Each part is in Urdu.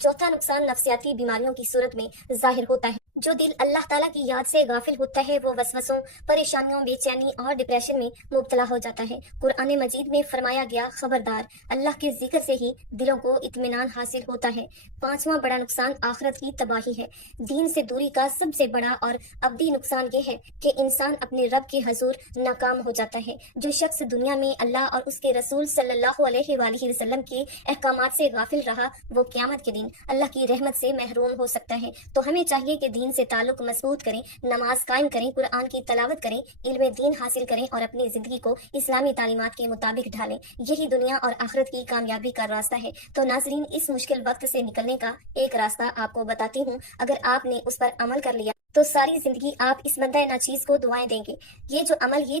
چوتھا نقصان نفسیاتی بیماریوں کی صورت میں ظاہر ہوتا ہے۔ جو دل اللہ تعالیٰ کی یاد سے غافل ہوتا ہے وہ وسوسوں، پریشانیوں، بے چینی اور ڈپریشن میں مبتلا ہو جاتا ہے۔ قرآن مجید میں فرمایا گیا، خبردار، اللہ کے ذکر سے ہی دلوں کو اطمینان حاصل ہوتا ہے۔ پانچواں بڑا نقصان آخرت کی تباہی ہے۔ دین سے دوری کا سب سے بڑا اور ابدی نقصان یہ ہے کہ انسان اپنے رب کے حضور ناکام ہو جاتا ہے۔ جو شخص دنیا میں اللہ اور اس کے رسول صلی اللہ علیہ وآلہ وسلم کے احکامات سے غافل رہا، وہ قیامت کے دن اللہ کی رحمت سے محروم ہو سکتا ہے۔ تو ہمیں چاہیے کہ دین سے تعلق مضبوط کریں، نماز قائم کریں، قرآن کی تلاوت کریں، علم دین حاصل کریں اور اپنی زندگی کو اسلامی تعلیمات کے مطابق ڈھالیں۔ یہی دنیا اور آخرت کی کامیابی کا راستہ ہے۔ تو ناظرین، اس مشکل وقت سے نکلنے کا ایک راستہ آپ کو بتاتی ہوں۔ اگر آپ نے اس پر عمل کر لیا تو ساری زندگی آپ اس بندہ ناچیز کو دعائیں دیں گے۔ یہ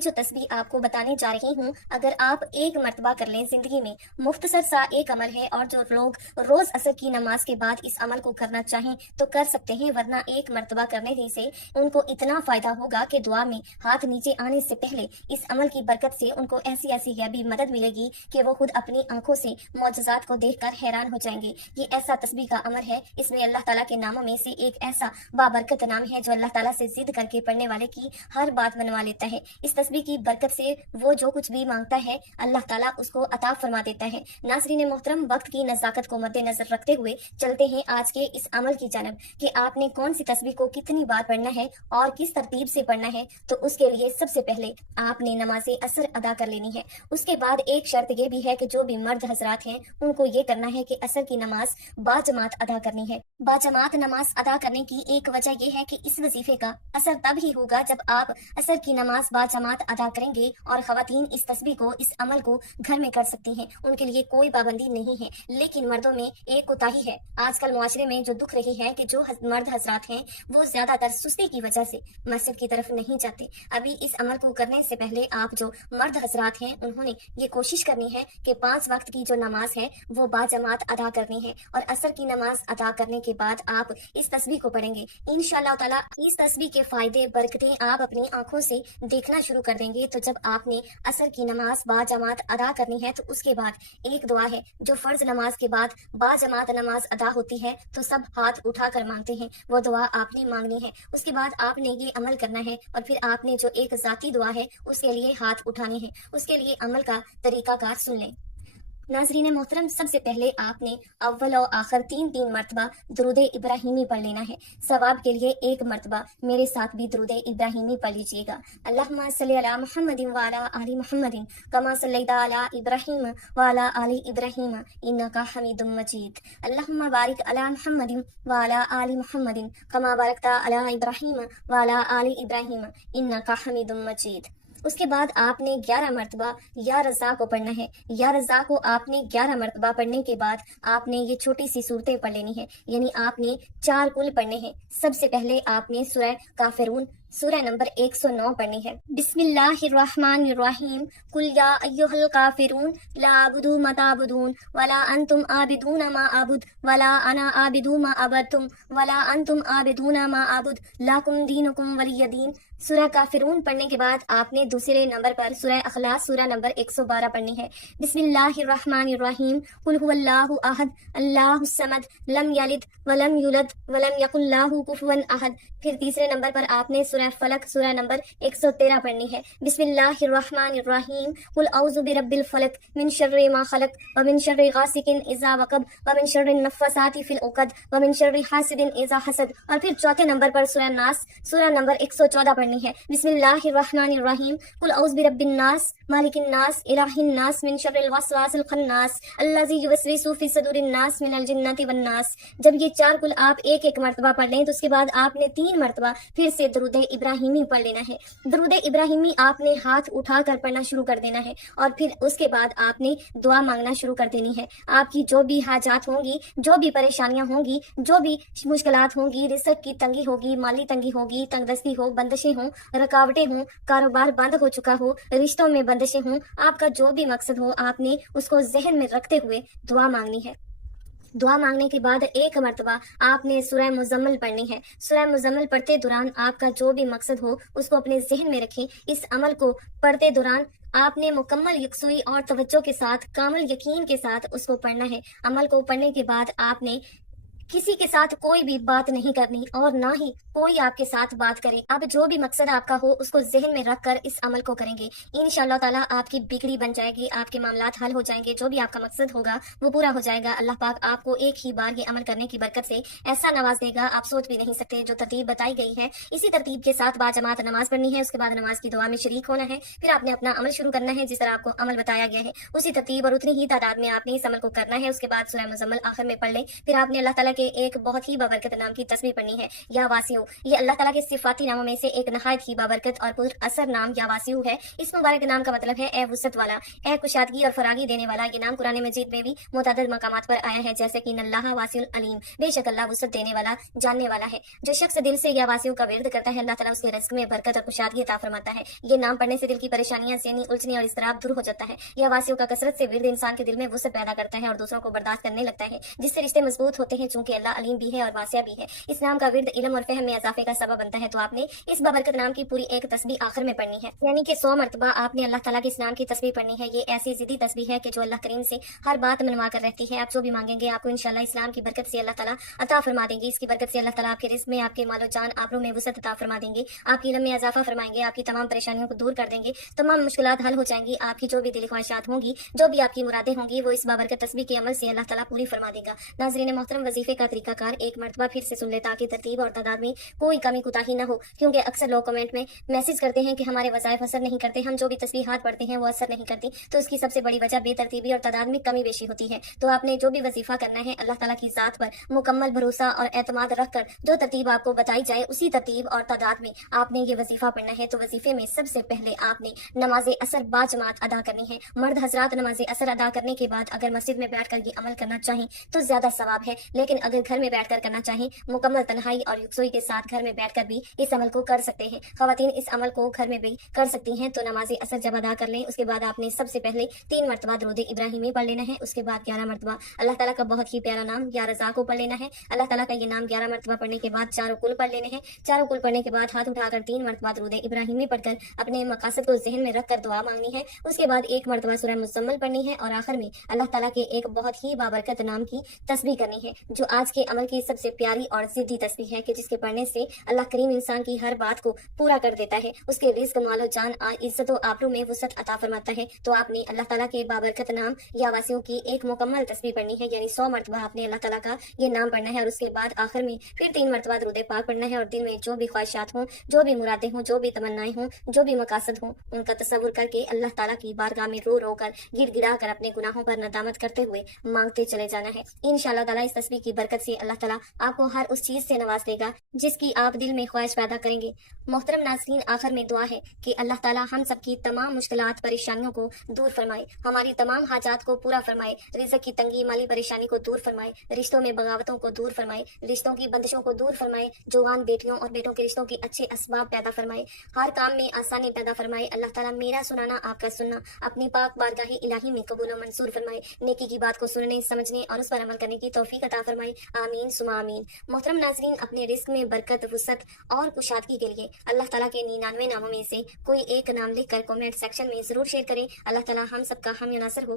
جو تسبیح آپ کو بتانے جا رہی ہوں، اگر آپ ایک مرتبہ کر لیں زندگی میں، مختصر سا ایک عمل ہے، اور جو لوگ روز عصر کی نماز کے بعد اس عمل کو کرنا چاہیں تو کر سکتے ہیں، ورنہ ایک مرتبہ کرنے ہی سے ان کو اتنا فائدہ ہوگا کہ دعا میں ہاتھ نیچے آنے سے پہلے اس عمل کی برکت سے ان کو ایسی غیبی مدد ملے گی کہ وہ خود اپنی آنکھوں سے معجزات کو دیکھ کر حیران ہو جائیں گے۔ یہ ایسا تسبیح کا عمل ہے، اس میں اللہ تعالیٰ کے ناموں میں سے ایک ایسا بابرکت نام ہے جو اللہ تعالیٰ سے ضد کر کے پڑھنے والے کی ہر بات منوا لیتا ہے۔ اس تسبیح کی برکت سے وہ جو کچھ بھی مانگتا ہے اللہ تعالیٰ اس کو عطا فرما دیتا ہے۔ ناظرین محترم، وقت کی نزاکت کو مد نظر رکھتے ہوئے چلتے ہیں آج کے اس عمل کی جانب کہ آپ نے کون سی تسبیح کو کتنی بار پڑھنا ہے اور کس ترتیب سے پڑھنا ہے۔ تو اس کے لیے سب سے پہلے آپ نے نماز عصر ادا کر لینی ہے۔ اس کے بعد ایک شرط یہ بھی ہے کہ جو بھی مرد حضرات ہیں ان کو یہ کرنا ہے کہ عصر کی نماز باجماعت ادا کرنی ہے۔ باجماعت نماز ادا کرنے کی ایک وجہ یہ ہے کہ اس وظیفے کا اثر تب ہی ہوگا جب آپ عصر کی نماز باجماعت ادا کریں گے، اور خواتین اس تسبیح کو، اس عمل کو گھر میں کر سکتی ہیں، ان کے لیے کوئی پابندی نہیں ہے۔ لیکن مردوں میں ایک کوتاہی ہے۔ آج کل معاشرے میں جو دکھ رہی ہے کہ جو مرد حضرات ہیں وہ زیادہ تر سستی کی وجہ سے مسجد کی طرف نہیں جاتے۔ ابھی اس عمل کو کرنے سے پہلے آپ جو مرد حضرات ہیں انہوں نے یہ کوشش کرنی ہے کہ 5 وقت کی جو نماز ہے وہ باجماعت ادا کرنی ہے، اور عصر کی نماز ادا کرنے کے بعد آپ اس تسبیح کو پڑھیں گے۔ انشاءاللہ تعالیٰ اس تسبیح کے فائدے، برکتیں آپ اپنی آنکھوں سے دیکھنا شروع کر دیں گے۔ تو جب آپ نے عصر کی نماز باجماعت ادا کرنی ہے تو اس کے بعد ایک دعا ہے جو فرض نماز کے بعد باجماعت نماز ادا ہوتی ہے تو سب ہاتھ اٹھا کر مانگتے ہیں، وہ دعا آپ نے مانگنی ہے۔ اس کے بعد آپ نے یہ عمل کرنا ہے، اور پھر آپ نے جو ایک ذاتی دعا ہے اس کے لیے ہاتھ اٹھانے ہیں۔ اس کے لیے عمل کا طریقہ کار سن لیں۔ ناظرین محترم، سب سے پہلے آپ نے اول و آخر 3 مرتبہ درود ابراہیمی پڑھ لینا ہے۔ ثواب کے لیے ایک مرتبہ میرے ساتھ بھی درود ابراہیمی پڑھ لیجئے گا۔ اللہم صلی علی محمد وعلی آل محمد کما صلیت علی ابراہیم وعلی آل ابراہیم انک حمید مجید۔ اللہم بارک علی محمد وعلی آل محمد کما بارکت علی ابراہیم وعلی آل ابراہیم انک حمید مجید۔ اس کے بعد آپ نے 11 مرتبہ یا رضا کو پڑھنا ہے۔ یا رضا کو آپ نے 11 مرتبہ پڑھنے کے بعد آپ نے یہ چھوٹی سی صورتیں پڑھ لینی ہے، یعنی آپ نے 4 کل پڑھنے ہیں۔ سب سے پہلے آپ نے سورہ کافرون سورہ نمبر 109 پڑھنی ہے۔ بسم اللہ الرحمن الرحیم، قل یا ایھا الکافرون لا اعبد ما تعبدون ولا انتم عابدون ما اعبد ولا انا عابد ما عبدتم ولا انتم عابدون ما اعبد لکم دینکم ولی دین۔ سورہ کافرون پڑھنے کے بعد آپ نے دوسرے نمبر پر سورہ اخلاص سورہ نمبر 112 پڑھنی ہے۔ بسم اللہ الرحمن الرحیم، قل هو اللہ احد اللہ الصمد لم یلد ولم یولد ولم یکن لہ کفوا احد۔ پھر تیسرے نمبر پر آپ نے سورہ فلق سورہ نمبر 113 پڑھنی ہے۔ بسم اللہ الرحمن الرحیم، قل اعوذ برب الفلق من شر ما خلق ومن شر غاسق اذا وقب ومن شر النفاثات فی العقد ومن شر حاسد اذا حسد۔ اور پھر چوتھے نمبر پر سورہ ناس سورہ نمبر 114 پڑھنی ہے۔ بسم اللہ الرحمن الرحیم، قل اعوذ برب الناس مالک الناس الہ الناس من شر الوسواس الخناس الذی یوسوس فی صدور الناس من الجنۃ والناس۔ جب یہ 4 کل آپ ایک مرتبہ پڑھ لیں تو اس کے بعد آپ نے 3 مرتبہ پھر سے درود ابراہیمی پڑھ لینا ہے۔ درود ابراہیمی آپ نے ہاتھ اٹھا کر پڑھنا شروع کر دینا ہے، اور پھر اس کے بعد آپ نے دعا مانگنا شروع کر دینی ہے۔ آپ کی جو بھی حاجات ہوں گی، جو بھی پریشانیاں ہوں گی، جو بھی مشکلات ہوں گی، رزق کی تنگی ہوگی، مالی تنگی ہوگی، تنگ دستی ہو، بندشیں ہوں، رکاوٹیں ہوں، کاروبار بند ہو چکا ہو، رشتوں میں بندشیں ہوں، آپ کا جو بھی مقصد ہو آپ نے اس کو ذہن میں رکھتے ہوئے دعا مانگنی ہے۔ دعا مانگنے کے بعد ایک مرتبہ آپ نے سورہ مزمل پڑھنی ہے۔ سورہ مزمل پڑھتے دوران آپ کا جو بھی مقصد ہو اس کو اپنے ذہن میں رکھیں۔ اس عمل کو پڑھتے دوران آپ نے مکمل یکسوئی اور توجہ کے ساتھ کامل یقین کے ساتھ اس کو پڑھنا ہے۔ عمل کو پڑھنے کے بعد آپ نے کسی کے ساتھ کوئی بھی بات نہیں کرنی اور نہ ہی کوئی آپ کے ساتھ بات کرے۔ اب جو بھی مقصد آپ کا ہو اس کو ذہن میں رکھ کر اس عمل کو کریں گے، انشاءاللہ تعالیٰ آپ کی بگڑی بن جائے گی، آپ کے معاملات حل ہو جائیں گے، جو بھی آپ کا مقصد ہوگا وہ پورا ہو جائے گا۔ اللہ پاک آپ کو ایک ہی بار یہ عمل کرنے کی برکت سے ایسا نواز دے گا آپ سوچ بھی نہیں سکتے۔ جو ترتیب بتائی گئی ہے اسی ترتیب کے ساتھ باجماعت نماز پڑھنی ہے، اس کے بعد نماز کی دعا میں شریک ہونا ہے، پھر آپ نے اپنا عمل شروع کرنا ہے جس طرح آپ کو عمل بتایا گیا ہے اسی ترتیب اور اتنی ہی تعداد میں آپ نے اس عمل کو کرنا ہے۔ اس کے بعد سورہ مزمل آخر میں پڑھ لیں، پھر آپ نے اللہ تعالیٰ کے ایک بہت ہی بابرکت نام کی تسبیح پڑھنی ہے، یا واسیو۔ یہ اللہ تعالیٰ کے صفاتی ناموں میں سے ایک نہایت ہی بابرکت اور پر اثر نام یا واسیو ہے۔ اس مبارک نام کا مطلب ہے اے وسعت والا، اے کشادگی اور فراغی دینے والا۔ یہ نام قرآن مجید میں بھی متعدد مقامات پر آیا ہے، جیسے کہ ان اللہ واسع العلیم، بے شک اللہ وسعت دینے والا جاننے والا ہے۔ جو شخص دل سے یا واسیو کا ورد کرتا ہے اللہ تعالیٰ اس کے رزق میں برکت اور کشادگی عطا فرماتا ہے۔ یہ نام پڑھنے سے دل کی پریشانیاں، ذہنی الجھنیں اور اضطراب دور ہو جاتا ہے۔ یا واسیو کا کثرت سے ورد انسان کے دل میں وسعت پیدا کرتا ہے اور دوسروں کو برداشت کرنے لگتا ہے، جس سے رشتے مضبوط ہوتے ہیں، چونکہ اللہ علیم بھی ہے اور واسع بھی ہے۔ اس نام کا ورد علم اور فہم میں اضافے کا سبب بنتا ہے، تو آپ نے اس بابرکت نام کی پوری ایک تسبیح آخر میں پڑھنی ہے، یعنی کہ 100 مرتبہ آپ نے اللہ تعالیٰ کے اس نام کی تسبیح پڑھنی ہے۔ یہ ایسی ضدی تسبیح ہے کہ جو اللہ کریم سے ہر بات منوا کر رہتی ہے۔ آپ جو بھی مانگیں گے آپ کو انشاءاللہ اسلام کی برکت سے اللہ تعالیٰ عطا فرما دیں گے۔ اس کی برکت سے اللہ تعالیٰ آپ کے رزق میں، آپ کے مال و جان آبرو میں وسعت عطا فرما دیں گے، آپ کی علم میں اضافہ فرمائیں گے، آپ کی تمام پریشانیوں کو دور کر دیں گے، تمام مشکلات حل ہو جائیں گی، آپ کی جو بھی دلی خواہشات ہوں گی، جو بھی آپ کی مرادیں ہوں گی، وہ اس بابرکت تسبیح کے عمل سے اللہ تعالیٰ پوری فرما دے گا۔ ناظرین محترم، وظیفے کا طریقہ کار ایک مرتبہ پھر سے سن لے تاکہ ترتیب اور تعداد میں کوئی کمی کوتاہی نہ ہو، کیونکہ اکثر لوگ کمنٹ میں میسج کرتے ہیں کہ ہمارے وظائف اثر نہیں کرتے، ہم جو بھی تسبیحات پڑھتے ہیں وہ اثر نہیں کرتی، تو اس کی سب سے بڑی وجہ بے ترتیبی اور تعداد میں کمی بیشی ہوتی ہے۔ تو آپ نے جو بھی وظیفہ کرنا ہے اللہ تعالیٰ کی ذات پر مکمل بھروسہ اور اعتماد رکھ کر جو ترتیب آپ کو بتائی جائے اسی ترتیب اور تعداد میں آپ نے یہ وظیفہ پڑھنا ہے۔ تو وظیفے میں سب سے پہلے آپ نے نماز اثر با جماعت ادا کرنی ہے۔ مرد حضرات نماز اثر ادا کرنے کے بعد اگر مسجد میں بیٹھ کر یہ عمل کرنا چاہیں تو زیادہ ثواب ہے، لیکن اگر گھر میں بیٹھ کر کرنا چاہیں مکمل تنہائی اور یکسوئی کے ساتھ گھر میں بیٹھ کر بھی اس عمل کو کر سکتے ہیں۔ خواتین اس عمل کو گھر میں بھی کر سکتی ہیں۔ تو نماز اثر جب ادا کر لیں اس کے بعد آپ نے سب سے پہلے 3 مرتبہ درود ابراہیمی پڑھ لینا ہے، اس کے بعد 11 مرتبہ اللہ تعالیٰ کا بہت ہی پیارا نام یا رضا کو پڑھ لینا ہے۔ اللہ تعالیٰ کا یہ نام 11 مرتبہ پڑھنے کے بعد چاروں کل پڑھ لینے ہیں۔ چاروں کل پڑھنے کے بعد ہاتھ اٹھا کر 3 مرتبہ درود ابراہیمی پڑھ کر اپنے مقاصد کو ذہن میں رکھ کر دعا مانگنی ہے۔ اس کے بعد 1 مرتبہ سورہ مزمل پڑھنی ہے اور آخر میں اللہ تعالیٰ کے ایک بہت ہی بابرکت نام کی تسبیح کرنی ہے، جو آج کے عمل کی سب سے پیاری اور ضدی تسبیح ہے کہ جس کے پڑھنے سے اللہ کریم انسان کی ہر بات کو پورا کر دیتا ہے، اس کے رزق، مال و جان، عزت و آبرو میں وسعت عطا فرماتا ہے۔ تو آپ نے اللہ تعالیٰ کے بابرکت نام یا واسیوں کی ایک مکمل تسبیح پڑھنی ہے، یعنی 100 مرتبہ آپ نے اللہ تعالیٰ کا یہ نام پڑھنا ہے اور اس کے بعد آخر میں پھر 3 مرتبہ درود پاک پڑھنا ہے، اور دل میں جو بھی خواہشات ہوں، جو بھی مرادیں ہوں، جو بھی تمنائیں ہوں، جو بھی مقاصد ہوں، ان کا تصور کر کے اللہ تعالیٰ کی بارگاہ میں رو رو کر گڑ گڑا کر اپنے گناہوں پر ندامت کرتے ہوئے مانگتے چلے جانا ہے۔ انشاءاللہ تعالیٰ اس تسبیح کی برکت سے اللہ تعالیٰ آپ کو ہر اس چیز سے نواز دے گا جس کی آپ دل میں خواہش پیدا کریں گے۔ محترم ناظرین، آخر میں دعا ہے کہ اللہ تعالیٰ ہم سب کی تمام مشکلات، پریشانیوں کو دور فرمائے، ہماری تمام حاجات کو پورا فرمائے، رزق کی تنگی، مالی پریشانی کو دور فرمائے، رشتوں میں بغاوتوں کو دور فرمائے، رشتوں کی بندشوں کو دور فرمائے، جوان بیٹیوں اور بیٹوں کے رشتوں کے اچھے اسباب پیدا فرمائے، ہر کام میں آسانی پیدا فرمائے۔ اللہ تعالیٰ میرا سنانا، آپ کا سننا اپنی پاک بارگاہ الہی میں قبول و منصور فرمائے، نیکی کی بات کو سننے، سمجھنے اور اس پر عمل کرنے کی توفیق عطا فرمائے، آمین ثم آمین۔ محترم ناظرین، اپنے رزق میں برکت، وسعت اور کشادگی کے لیے اللہ تعالیٰ کے 99 ناموں میں سے کوئی ایک نام لکھ کر کمنٹ سیکشن میں ضرور شیئر کریں۔ اللہ تعالیٰ ہم سب کا حامی و ناصر ہو۔